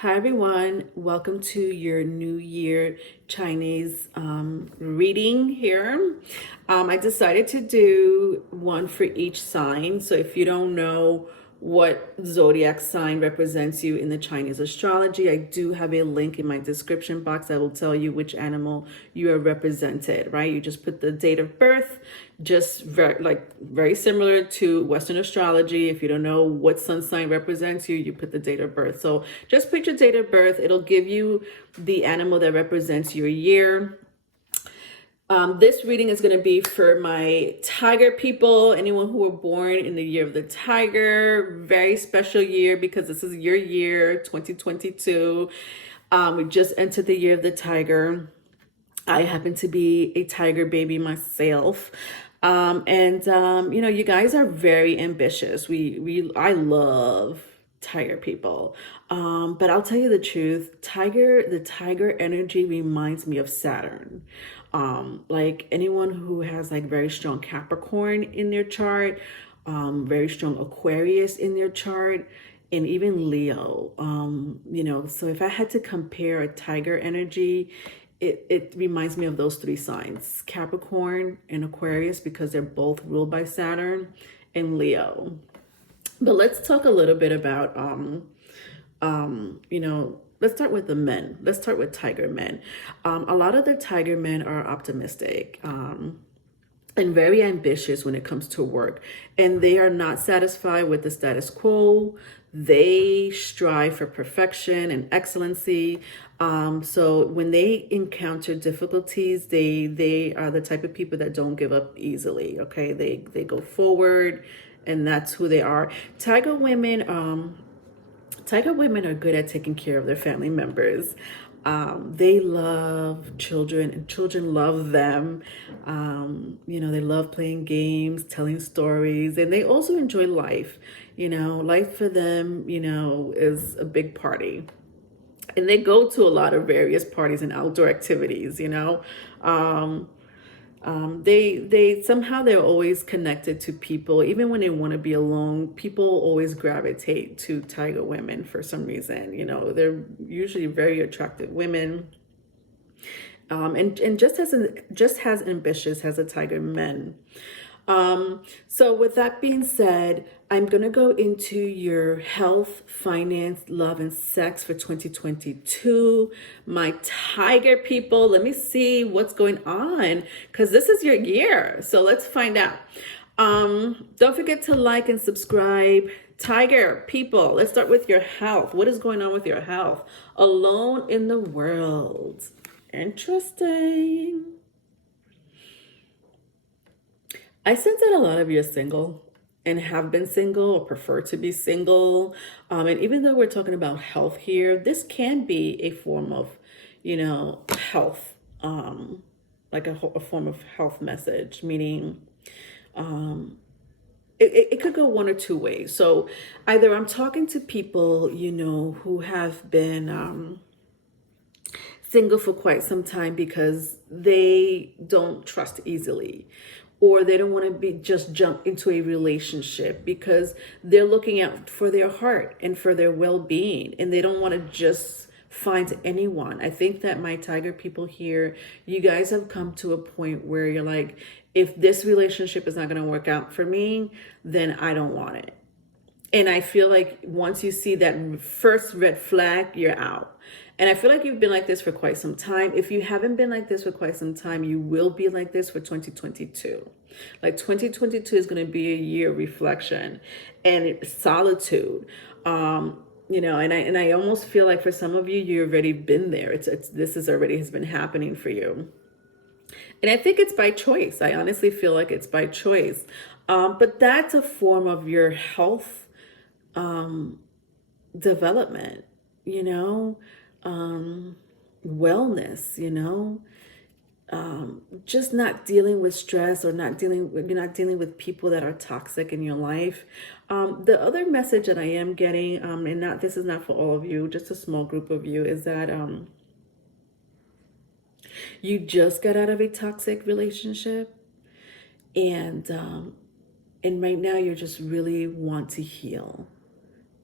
Hi everyone, welcome to your New Year Chinese reading here. I decided to do one for each sign. So if you don't know what zodiac sign represents you in the Chinese astrology, I do have a link in my description box that will tell you which animal you are represented, right? You just put the date of birth, just very similar to Western astrology. If you don't know what sun sign represents you, you put the date of birth. So just put your date of birth. It'll give you the animal that represents your year. This reading is going to be for my tiger people, anyone who were born in the year of the tiger. Very special year because this is your year, 2022. We just entered the year of the tiger. I happen to be a tiger baby myself. You guys are very ambitious. I love tiger people. But I'll tell you the truth, the tiger energy reminds me of Saturn. Like anyone who has like very strong Capricorn in their chart, very strong Aquarius in their chart, and even Leo. So if I had to compare a tiger energy, it reminds me of those three signs, Capricorn and Aquarius, because they're both ruled by Saturn, and Leo. But let's talk a little bit about let's start with the men. Let's start with tiger men. A lot of the tiger men are optimistic and very ambitious when it comes to work, and they are not satisfied with the status quo. They strive for perfection and excellency. So when they encounter difficulties, they are the type of people that don't give up easily. Okay, they go forward, and that's who they are. Tiger women are good at taking care of their family members. They love children, and children love them. They love playing games, telling stories, and they also enjoy life. Life for them, is a big party. And they go to a lot of various parties and outdoor activities. They somehow they're always connected to people. Even when they want to be alone, people always gravitate to tiger women for some reason. They're usually very attractive women. And just as ambitious as the tiger men. So with that being said, I'm going to go into your health, finance, love, and sex for 2022. My tiger people, let me see what's going on, because this is your year. So let's find out. Don't forget to like and subscribe. Tiger people, let's start with your health. What is going on with your health? Alone in the world. Interesting. I sense that a lot of you are single and have been single or prefer to be single. And even though we're talking about health here, this can be a form of, health, like a form of health message, meaning it could go one or two ways. So either I'm talking to people, who have been single for quite some time because they don't trust easily, or they don't want to just jump into a relationship because they're looking out for their heart and for their well-being, and they don't want to just find anyone. I think that my tiger people here, you guys have come to a point where you're like, if this relationship is not going to work out for me, then I don't want it. And I feel like once you see that first red flag, you're out. And I feel like you've been like this for quite some time. If you haven't been like this for quite some time, you will be like this for 2022. Like 2022 is going to be a year of reflection and solitude. And I almost feel like for some of you, you've already been there. This has been happening for you. And I think it's by choice. I honestly feel like it's by choice. But that's a form of your health development, wellness, just not dealing with stress, or you're not dealing with people that are toxic in your life. The other message that I am getting, and this is not for all of you, just a small group of you, is that you just got out of a toxic relationship, and right now you just really want to heal.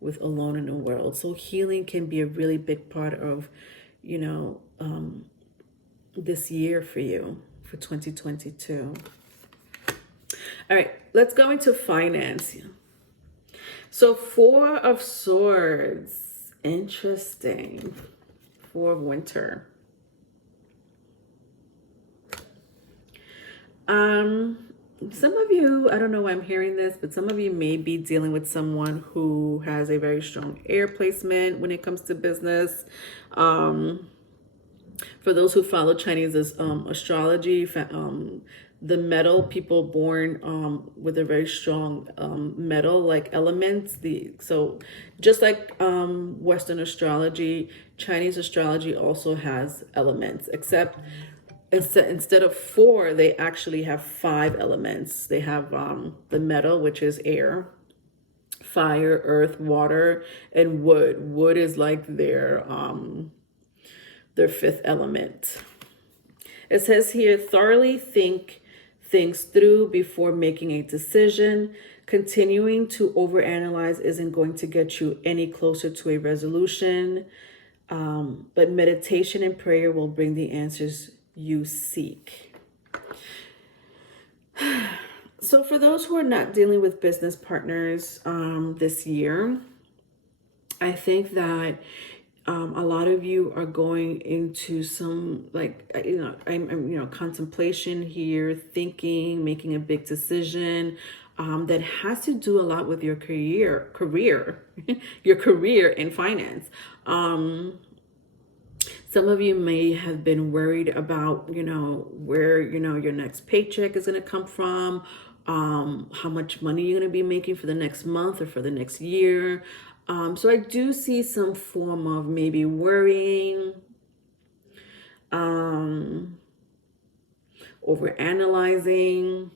with Alone in the World. So healing can be a really big part of, this year for you, for 2022. All right, let's go into finance. So Four of Swords, interesting. Four of Winter. Some of you, I don't know why I'm hearing this, but some of you may be dealing with someone who has a very strong air placement when it comes to business. For those who follow Chinese astrology, the metal, people born with a very strong metal like elements. So just like Western astrology, Chinese astrology also has elements, except instead of four, they actually have 5 elements. They have the metal, which is air, fire, earth, water, and wood. Wood is like their 5th element. It says here, thoroughly think things through before making a decision. Continuing to overanalyze isn't going to get you any closer to a resolution. But meditation and prayer will bring the answers you seek. So for those who are not dealing with business partners this year, I think that a lot of you are going into some contemplation here, thinking, making a big decision that has to do a lot with your career, your career in finance. Some of you may have been worried about, where, your next paycheck is going to come from, how much money you're going to be making for the next month or for the next year. So I do see some form of maybe worrying, overanalyzing.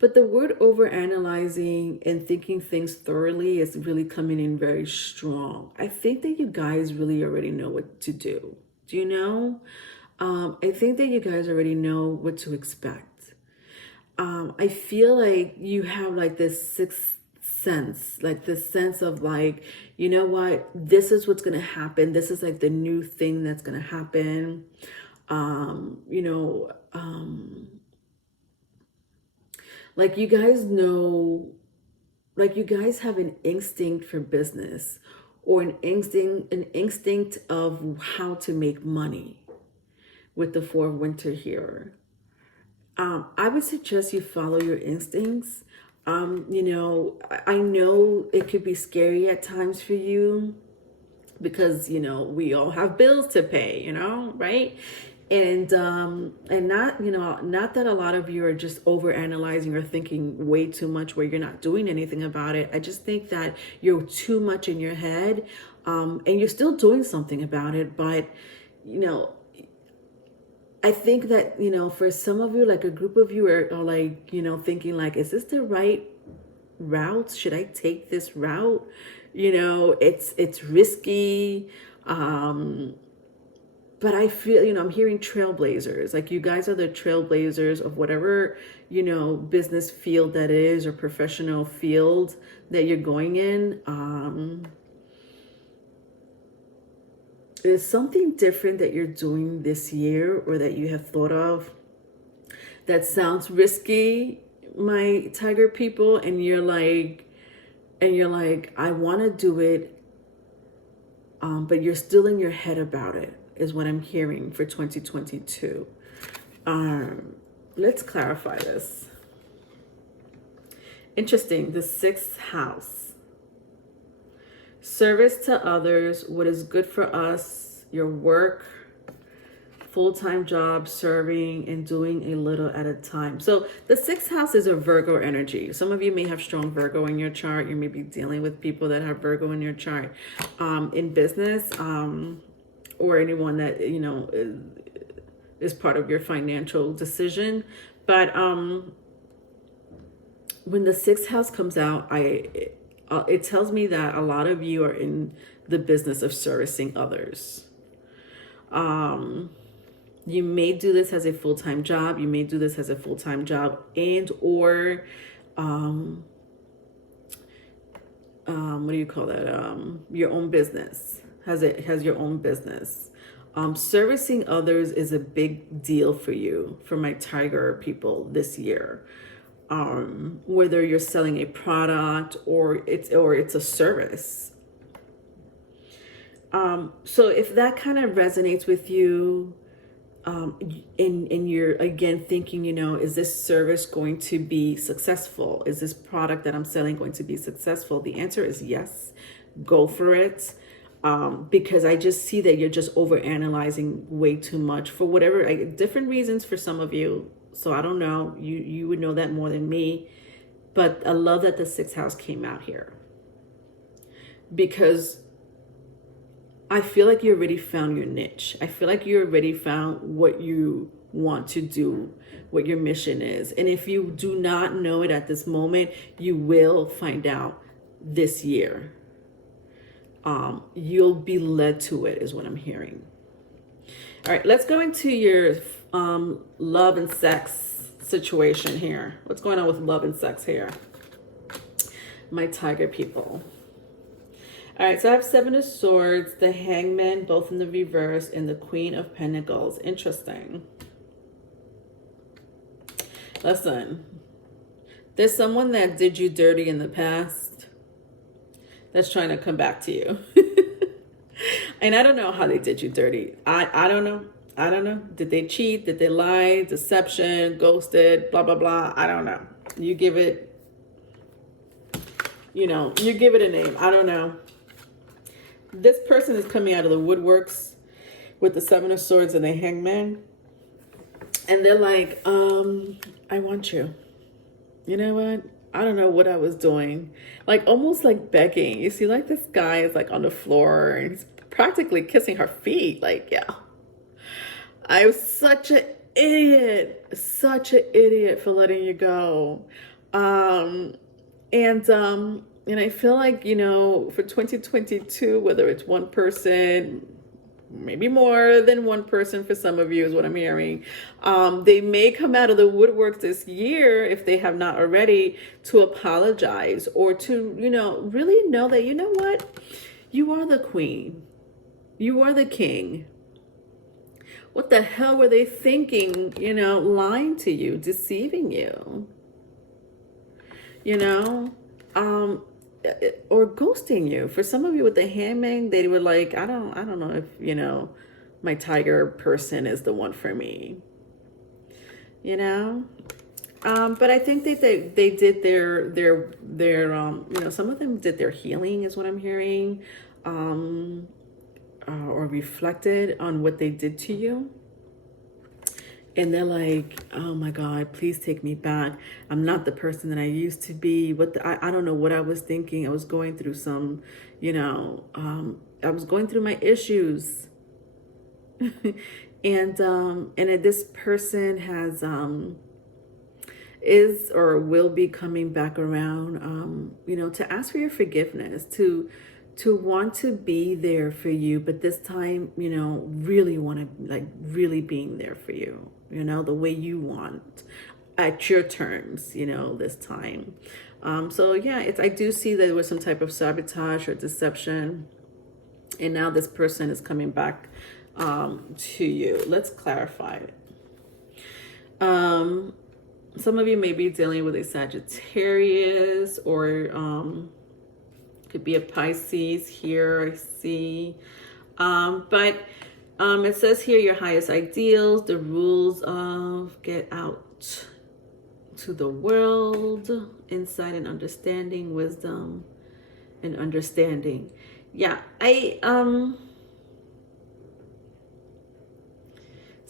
But the word overanalyzing and thinking things thoroughly is really coming in very strong. I think that you guys really already know what to do. Do you know? I think that you guys already know what to expect. I feel like you have like this sixth sense, like this sense of like, you know what, this is what's going to happen. This is like the new thing that's going to happen. Like you guys know, like you guys have an instinct for business or an instinct of how to make money with the 4 of Winter here. I would suggest you follow your instincts. I know it could be scary at times for you because, we all have bills to pay, right? And not that a lot of you are just over analyzing or thinking way too much where you're not doing anything about it. I just think that you're too much in your head, and you're still doing something about it. But, I think that, for some of you, like a group of you are like, thinking like, is this the right route? Should I take this route? It's risky. But I feel, I'm hearing trailblazers. Like you guys are the trailblazers of whatever, business field that is or professional field that you're going in. There's something different that you're doing this year or that you have thought of that sounds risky, my tiger people, and you're like, I want to do it, but you're still in your head about it, is what I'm hearing for 2022. Let's clarify this. Interesting, the 6th house. Service to others, what is good for us, your work, full-time job, serving, and doing a little at a time. So the 6th house is a Virgo energy. Some of you may have strong Virgo in your chart. You may be dealing with people that have Virgo in your chart. In business, or anyone that, is part of your financial decision. But when the 6th house comes out, it tells me that a lot of you are in the business of servicing others. You may do this as a full-time job. You may do this as a full-time job and or what do you call that? Your own business. Has your own business. Servicing others is a big deal for you, for my Tiger people this year. Whether you're selling a product or it's a service. So if that kind of resonates with you, and you're again thinking, is this service going to be successful? Is this product that I'm selling going to be successful? The answer is yes. Go for it. Because I just see that you're just overanalyzing way too much for whatever different reasons for some of you. So I don't know. You would know that more than me. But I love that the 6th house came out here, because I feel like you already found your niche. I feel like you already found what you want to do, what your mission is. And if you do not know it at this moment, you will find out this year. You'll be led to it, is what I'm hearing. All right, let's go into your love and sex situation here. What's going on with love and sex here, my Tiger people? All right, so I have 7 of Swords, the Hangman, both in the reverse, and the Queen of Pentacles. Interesting. Listen, there's someone that did you dirty in the past that's trying to come back to you. And I don't know how they did you dirty. I don't know. I don't know. Did they cheat? Did they lie? Deception, ghosted, blah, blah, blah. I don't know. You give it, you give it a name. I don't know. This person is coming out of the woodworks with the 7 of Swords and the Hangman. And they're like, I want you. You know what? I don't know what I was doing. Like almost like begging. You see, like this guy is like on the floor and he's practically kissing her feet. Like, yeah. I was such an idiot. Such an idiot for letting you go. And I feel like, for 2022, whether it's one person, maybe more than one person for some of you is what I'm hearing, they may come out of the woodwork this year, if they have not already, to apologize or to, really know that, you know what? You are the queen. You are the king. What the hell were they thinking, lying to you, deceiving you? Or ghosting you. For some of you with the Hangman, they were like, I don't know if, my Tiger person is the one for me. But I think that they did their some of them did their healing, is what I'm hearing, or reflected on what they did to you. And they're like, oh my God, please take me back. I'm not the person that I used to be. I don't know what I was thinking. I was going through some, I was going through my issues. and this person is or will be coming back around, to ask for your forgiveness, to want to be there for you, but this time, really want to, like, really being there for you, the way you want, at your terms, this time. So yeah, I do see that there was some type of sabotage or deception, and now this person is coming back to you. Let's clarify it. Some of you may be dealing with a Sagittarius, or could be a Pisces here, I see. But it says here, your highest ideals, the rules of get out to the world, insight and understanding, wisdom and understanding. Yeah, some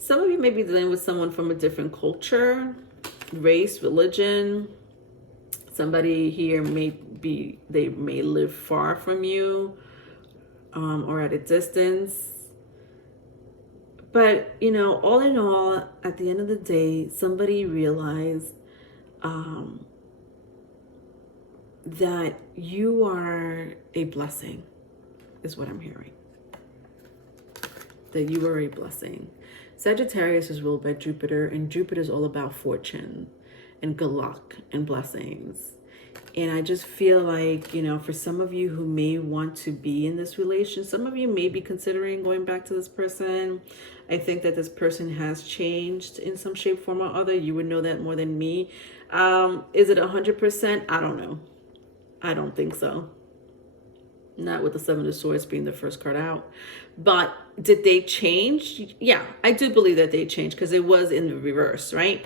of you may be dealing with someone from a different culture, race, religion. Somebody here they may live far from you, or at a distance. But, all in all, at the end of the day, somebody realized that you are a blessing, is what I'm hearing. That you are a blessing. Sagittarius is ruled by Jupiter, and Jupiter is all about fortune and good luck and blessings. And I just feel like, you know, for some of you who may want to be in this relation, some of you may be considering going back to this person. I think that this person has changed in some shape, form, or other. You would know that more than me. Is it 100%? I don't know. I don't think so. Not with the Seven of Swords being the first card out. But did they change? Yeah, I do believe that they changed because it was in the reverse, right?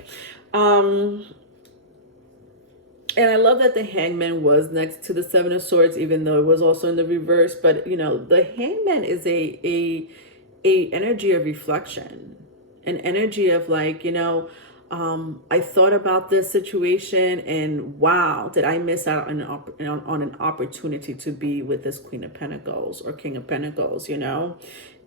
And I love that the Hangman was next to the Seven of Swords, even though it was also in the reverse. But, you know, the Hangman is a energy of reflection, an energy of like, you know, I thought about this situation and wow, did I miss out on an opportunity to be with this Queen of Pentacles or King of Pentacles, you know?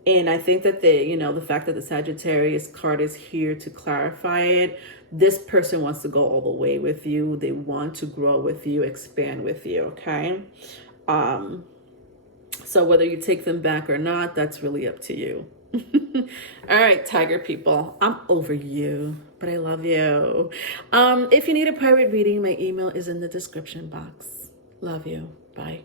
And I think that the fact that the Sagittarius card is here to clarify it, this person wants to go all the way with you. They want to grow with you, expand with you, okay? So whether you take them back or not, that's really up to you. All right, Tiger people, I'm over you, but I love you. If you need a private reading, my email is in the description box. Love you. Bye.